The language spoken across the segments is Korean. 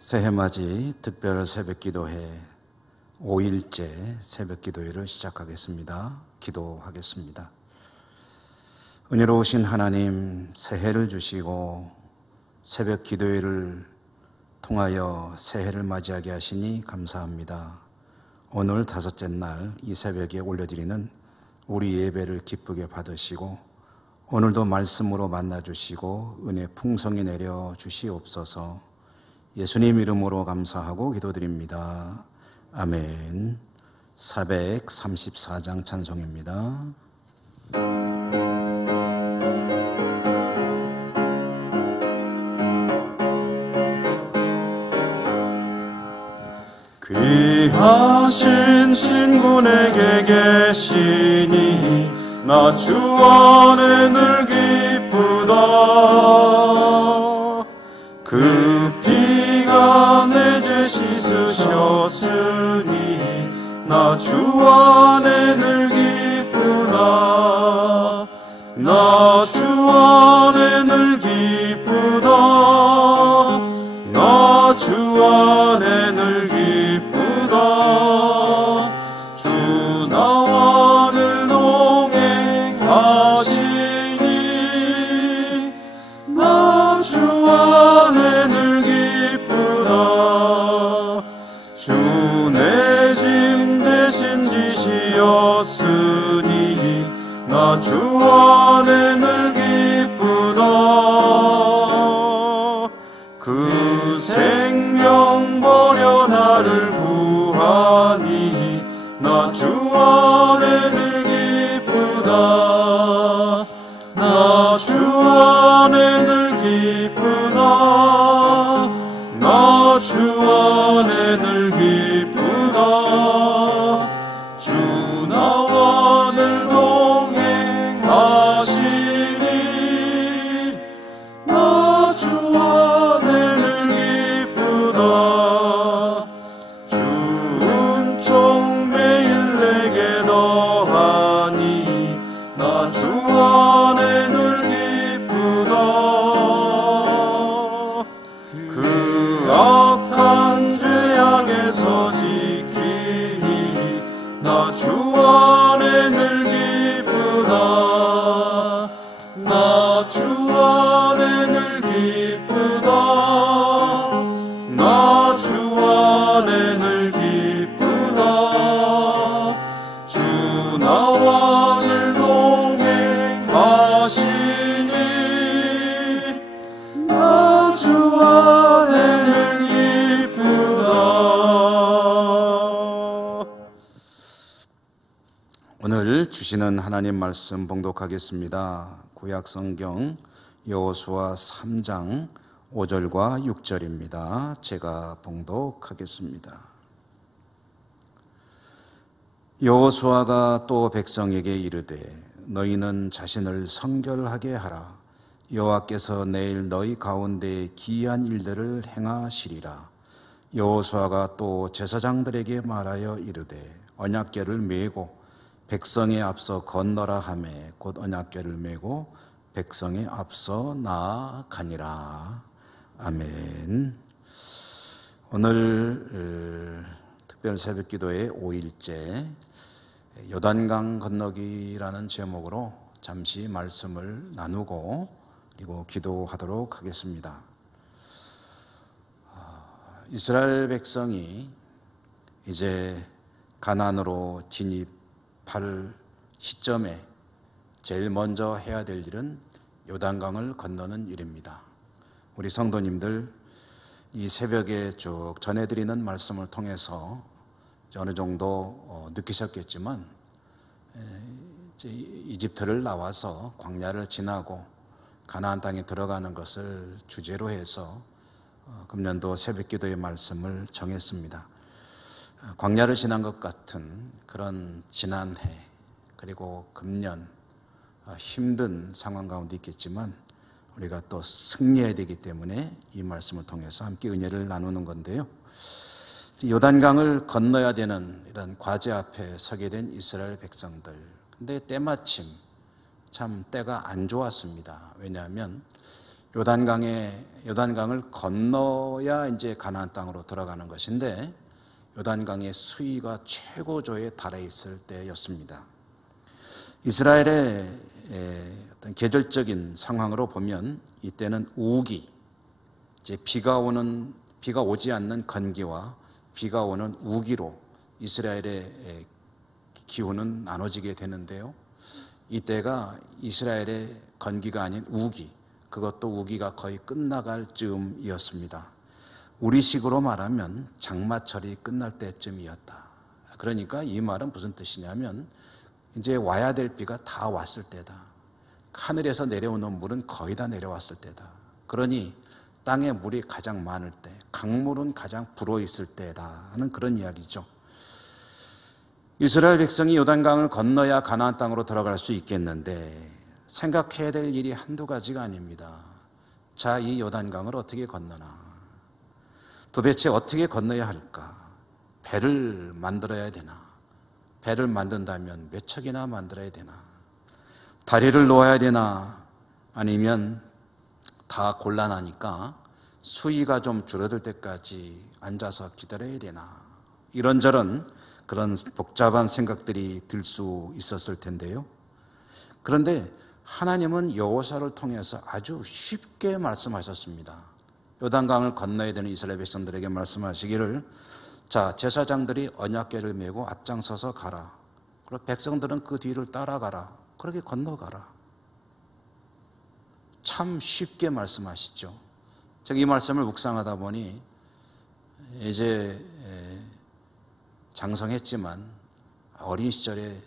새해맞이 특별 새벽기도회 5일째 새벽기도회를 시작하겠습니다. 기도하겠습니다. 은혜로우신 하나님, 새해를 주시고 새벽기도회를 통하여 새해를 맞이하게 하시니 감사합니다. 오늘 다섯째 날 이 새벽에 올려드리는 우리 예배를 기쁘게 받으시고 오늘도 말씀으로 만나주시고 은혜 풍성히 내려 주시옵소서. 예수님 이름으로 감사하고 기도드립니다. 아멘. 434장 찬송입니다. 귀하신 친구 내게 계시니 나 주 안에 늘 기쁘다. 그 피가 내 죄 씻으셨으니 나 주 안에 늘 기쁘다. 나 주 안에 늘 기쁘다. 나 주 안에 늘 기쁘다. 주 나와 늘 동행하시니 나 주 안에 늘 기쁘다. 주 내 짐 대신 지시었으니 나 주 안에 늘 기쁘다. 그 생명 버려 나를 구하니 나 주 안에 늘 기쁘다. 나 주 안에 늘 기쁘다. 나 주 안에 늘 기쁘다. 주 나와 늘 동행하시니 나 주 안에 늘 기쁘다. 주 은총 매일 내게 더하니 나 주 안에 늘 기쁘다. 그 악한 죄악에서 지키니 나 주 안에 늘 기쁘다. 나 주 안에 늘 기쁘다. 나 주 안에 늘 기쁘다. 주 나와 늘 동행하시니 나 주 안에 늘 기쁘다. 오늘 주시는 하나님 말씀 봉독하겠습니다. 구약성경 여호수아 3장 5절과 6절입니다. 제가 봉독하겠습니다. 여호수아가 또 백성에게 이르되 너희는 자신을 성결하게 하라. 여호와께서 내일 너희 가운데 기이한 일들을 행하시리라. 여호수아가 또 제사장들에게 말하여 이르되 언약궤를 메고 백성에 앞서 건너라 하매 곧 언약궤를 메고 백성에 앞서 나아가니라. 아멘. 오늘 특별 새벽기도의 5일째 요단강 건너기라는 제목으로 잠시 말씀을 나누고 그리고 기도하도록 하겠습니다. 이스라엘 백성이 이제 가나안으로 진입할 시점에 제일 먼저 해야 될 일은 요단강을 건너는 일입니다. 우리 성도님들 이 새벽에 쭉 전해드리는 말씀을 통해서 어느 정도 느끼셨겠지만 이집트를 나와서 광야를 지나고 가나안 땅에 들어가는 것을 주제로 해서 금년도 새벽기도의 말씀을 정했습니다. 광야를 지난 것 같은 그런 지난해 그리고 금년 힘든 상황 가운데 있겠지만 우리가 또 승리해야 되기 때문에 이 말씀을 통해서 함께 은혜를 나누는 건데요. 요단강을 건너야 되는 이런 과제 앞에 서게 된 이스라엘 백성들. 근데 때마침 참 때가 안 좋았습니다. 왜냐하면 요단강을 건너야 이제 가나안 땅으로 들어가는 것인데 요단강의 수위가 최고조에 달해 있을 때였습니다. 이스라엘의 어떤 계절적인 상황으로 보면 이때는 우기, 이제 비가 오지 않는 건기와 비가 오는 우기로 이스라엘의 기후는 나눠지게 되는데요. 이때가 이스라엘의 건기가 아닌 우기, 그것도 우기가 거의 끝나갈 즈음이었습니다. 우리식으로 말하면 장마철이 끝날 때쯤이었다. 그러니까 이 말은 무슨 뜻이냐면 이제 와야 될 비가 다 왔을 때다. 하늘에서 내려오는 물은 거의 다 내려왔을 때다. 그러니 땅에 물이 가장 많을 때, 강물은 가장 불어있을 때다 하는 그런 이야기죠. 이스라엘 백성이 요단강을 건너야 가나안 땅으로 들어갈 수 있겠는데 생각해야 될 일이 한두 가지가 아닙니다. 자, 이 요단강을 어떻게 건너나? 도대체 어떻게 건너야 할까? 배를 만들어야 되나? 배를 만든다면 몇 척이나 만들어야 되나? 다리를 놓아야 되나? 아니면 다 곤란하니까 수위가 좀 줄어들 때까지 앉아서 기다려야 되나? 이런저런 그런 복잡한 생각들이 들 수 있었을 텐데요. 그런데 하나님은 여호수아를 통해서 아주 쉽게 말씀하셨습니다. 요단강을 건너야 되는 이스라엘 백성들에게 말씀하시기를, 자, 제사장들이 언약궤를 메고 앞장서서 가라. 그리고 백성들은 그 뒤를 따라가라. 그렇게 건너가라. 참 쉽게 말씀하시죠. 제가 이 말씀을 묵상하다 보니 이제 장성했지만 어린 시절에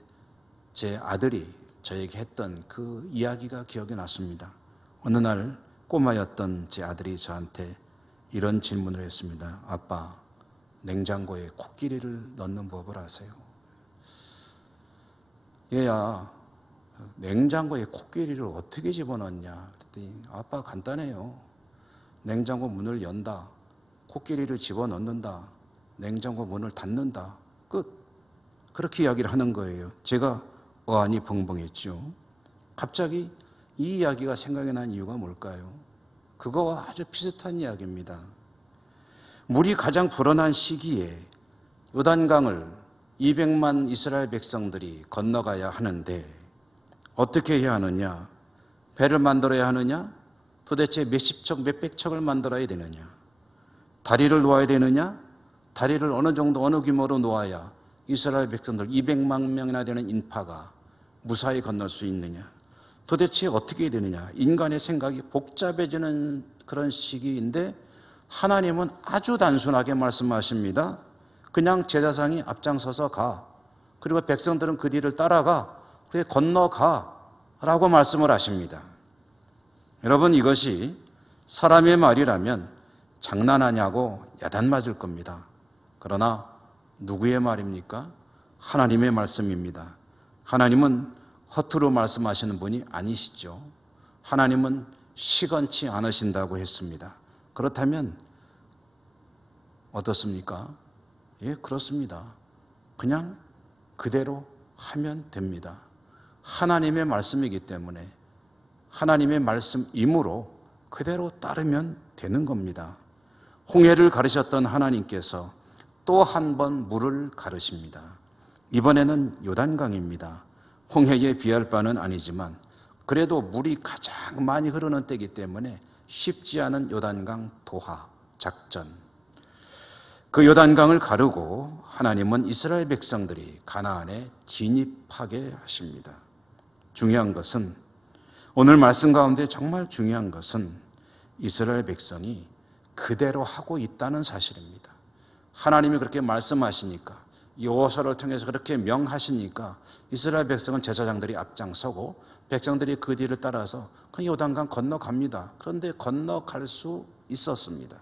제 아들이 저에게 했던 그 이야기가 기억이 났습니다. 어느 날 꼬마였던 제 아들이 저한테 이런 질문을 했습니다. 아빠, 냉장고에 코끼리를 넣는 법을 아세요? 얘야, 냉장고에 코끼리를 어떻게 집어넣냐? 그랬더니 아빠 간단해요. 냉장고 문을 연다. 코끼리를 집어넣는다. 냉장고 문을 닫는다. 끝. 그렇게 이야기를 하는 거예요. 제가 어안이 벙벙했죠. 갑자기 이 이야기가 생각이 난 이유가 뭘까요? 그거와 아주 비슷한 이야기입니다. 물이 가장 불어난 시기에 요단강을 200만 이스라엘 백성들이 건너가야 하는데 어떻게 해야 하느냐? 배를 만들어야 하느냐? 도대체 몇십 척, 몇백 척을 만들어야 되느냐? 다리를 놓아야 되느냐? 다리를 어느 정도, 어느 규모로 놓아야 이스라엘 백성들 200만 명이나 되는 인파가 무사히 건널 수 있느냐? 도대체 어떻게 되느냐? 인간의 생각이 복잡해지는 그런 시기인데 하나님은 아주 단순하게 말씀하십니다. 그냥 제사장이 앞장서서 가. 그리고 백성들은 그 뒤를 따라가. 그래 건너가. 라고 말씀을 하십니다. 여러분, 이것이 사람의 말이라면 장난하냐고 야단 맞을 겁니다. 그러나 누구의 말입니까? 하나님의 말씀입니다. 하나님은 허투루 말씀하시는 분이 아니시죠. 하나님은 시건치 않으신다고 했습니다. 그렇다면 어떻습니까? 예, 그렇습니다. 그냥 그대로 하면 됩니다. 하나님의 말씀이기 때문에 하나님의 말씀이므로 그대로 따르면 되는 겁니다. 홍해를 가르셨던 하나님께서 또 한 번 물을 가르십니다. 이번에는 요단강입니다. 홍해에 비할 바는 아니지만 그래도 물이 가장 많이 흐르는 때이기 때문에 쉽지 않은 요단강 도하 작전. 그 요단강을 가르고 하나님은 이스라엘 백성들이 가나안에 진입하게 하십니다. 중요한 것은, 오늘 말씀 가운데 정말 중요한 것은 이스라엘 백성이 그대로 하고 있다는 사실입니다. 하나님이 그렇게 말씀하시니까, 여호수아를 통해서 그렇게 명하시니까 이스라엘 백성은 제사장들이 앞장서고 백성들이 그 뒤를 따라서 그 요단강 건너갑니다. 그런데 건너갈 수 있었습니다.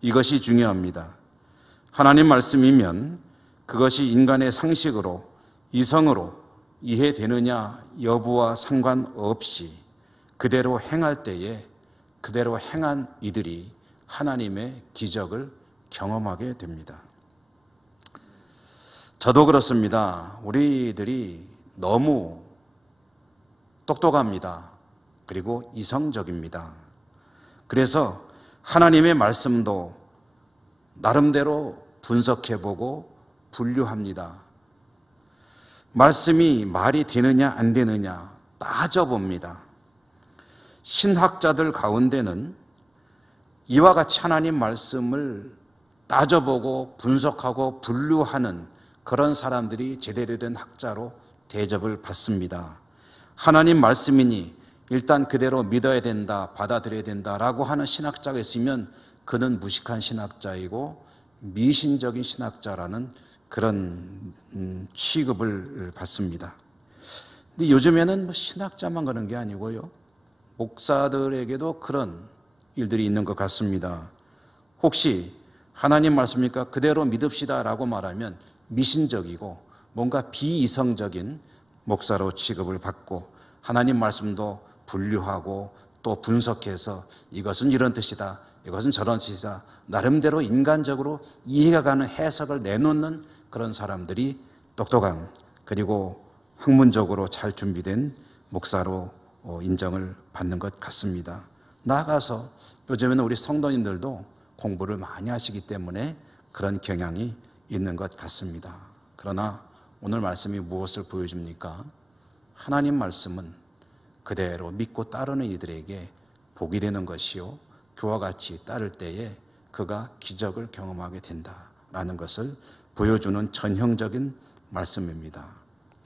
이것이 중요합니다. 하나님 말씀이면 그것이 인간의 상식으로, 이성으로 이해되느냐 여부와 상관없이 그대로 행할 때에 그대로 행한 이들이 하나님의 기적을 경험하게 됩니다. 저도 그렇습니다. 우리들이 너무 똑똑합니다. 그리고 이성적입니다. 그래서 하나님의 말씀도 나름대로 분석해보고 분류합니다. 말씀이 말이 되느냐 안 되느냐 따져봅니다. 신학자들 가운데는 이와 같이 하나님 말씀을 따져보고 분석하고 분류하는 그런 사람들이 제대로 된 학자로 대접을 받습니다. 하나님 말씀이니 일단 그대로 믿어야 된다, 받아들여야 된다라고 하는 신학자가 있으면 그는 무식한 신학자이고 미신적인 신학자라는 그런 취급을 받습니다. 근데 요즘에는 신학자만 그런 게 아니고요, 목사들에게도 그런 일들이 있는 것 같습니다. 혹시 하나님 말씀이니까 그대로 믿읍시다라고 말하면 미신적이고 뭔가 비이성적인 목사로 취급을 받고, 하나님 말씀도 분류하고 또 분석해서 이것은 이런 뜻이다, 이것은 저런 뜻이다, 나름대로 인간적으로 이해가 가는 해석을 내놓는 그런 사람들이 똑똑한, 그리고 학문적으로 잘 준비된 목사로 인정을 받는 것 같습니다. 나아가서 요즘에는 우리 성도님들도 공부를 많이 하시기 때문에 그런 경향이 있는 것 같습니다. 그러나 오늘 말씀이 무엇을 보여줍니까? 하나님 말씀은 그대로 믿고 따르는 이들에게 복이 되는 것이요, 그와 같이 따를 때에 그가 기적을 경험하게 된다라는 것을 보여주는 전형적인 말씀입니다.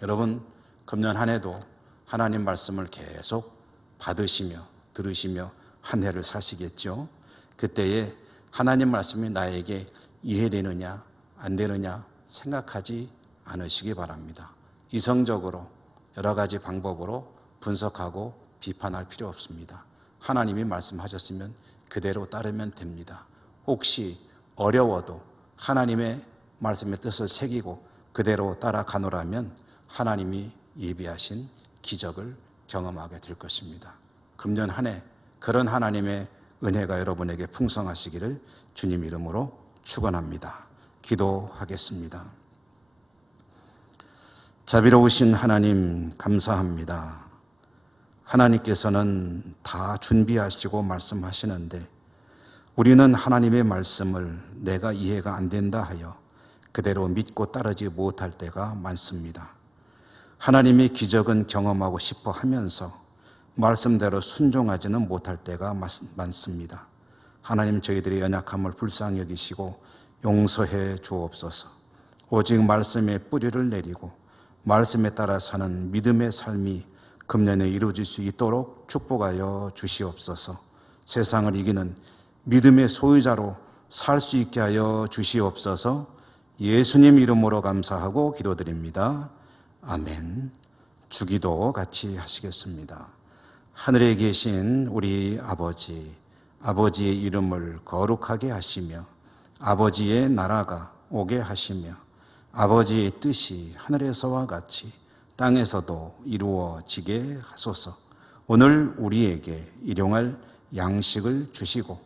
여러분, 금년 한 해도 하나님 말씀을 계속 받으시며 들으시며 한 해를 사시겠죠. 그때에 하나님 말씀이 나에게 이해되느냐 안 되느냐 생각하지 않으시기 바랍니다. 이성적으로 여러 가지 방법으로 분석하고 비판할 필요 없습니다. 하나님이 말씀하셨으면 그대로 따르면 됩니다. 혹시 어려워도 하나님의 말씀의 뜻을 새기고 그대로 따라가노라면 하나님이 예비하신 기적을 경험하게 될 것입니다. 금년 한 해 그런 하나님의 은혜가 여러분에게 풍성하시기를 주님 이름으로 축원합니다. 기도하겠습니다. 자비로우신 하나님 감사합니다. 하나님께서는 다 준비하시고 말씀하시는데 우리는 하나님의 말씀을 내가 이해가 안 된다 하여 그대로 믿고 따르지 못할 때가 많습니다. 하나님의 기적은 경험하고 싶어 하면서 말씀대로 순종하지는 못할 때가 많습니다. 하나님, 저희들의 연약함을 불쌍히 여기시고 용서해 주옵소서. 오직 말씀의 뿌리를 내리고 말씀에 따라 사는 믿음의 삶이 금년에 이루어질 수 있도록 축복하여 주시옵소서. 세상을 이기는 믿음의 소유자로 살 수 있게 하여 주시옵소서. 예수님 이름으로 감사하고 기도드립니다. 아멘. 주기도 같이 하시겠습니다. 하늘에 계신 우리 아버지, 아버지의 이름을 거룩하게 하시며 아버지의 나라가 오게 하시며 아버지의 뜻이 하늘에서와 같이 땅에서도 이루어지게 하소서. 오늘 우리에게 일용할 양식을 주시고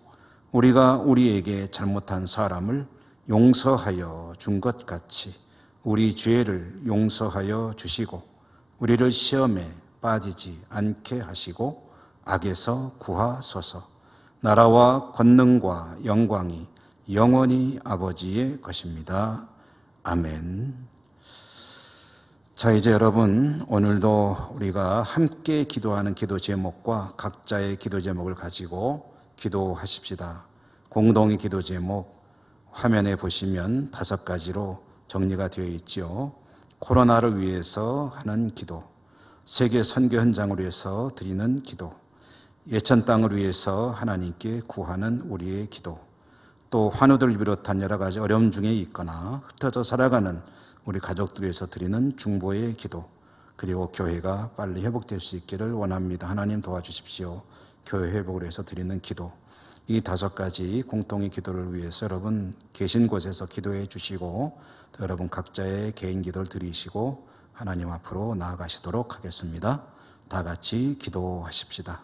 우리가 우리에게 잘못한 사람을 용서하여 준 것 같이 우리 죄를 용서하여 주시고 우리를 시험에 빠지지 않게 하시고 악에서 구하소서. 나라와 권능과 영광이 영원히 아버지의 것입니다. 아멘. 자, 이제 여러분, 오늘도 우리가 함께 기도하는 기도 제목과 각자의 기도 제목을 가지고 기도하십시다. 공동의 기도 제목 화면에 보시면 5가지로 정리가 되어 있죠. 코로나를 위해서 하는 기도, 세계 선교 현장을 위해서 드리는 기도, 예천 땅을 위해서 하나님께 구하는 우리의 기도, 또 환우들을 비롯한 여러 가지 어려움 중에 있거나 흩어져 살아가는 우리 가족들 위해서 드리는 중보의 기도, 그리고 교회가 빨리 회복될 수 있기를 원합니다. 하나님 도와주십시오. 교회 회복을 위해서 드리는 기도, 이 5가지 공통의 기도를 위해서 여러분 계신 곳에서 기도해 주시고 또 여러분 각자의 개인 기도를 드리시고 하나님 앞으로 나아가시도록 하겠습니다. 다 같이 기도하십시다.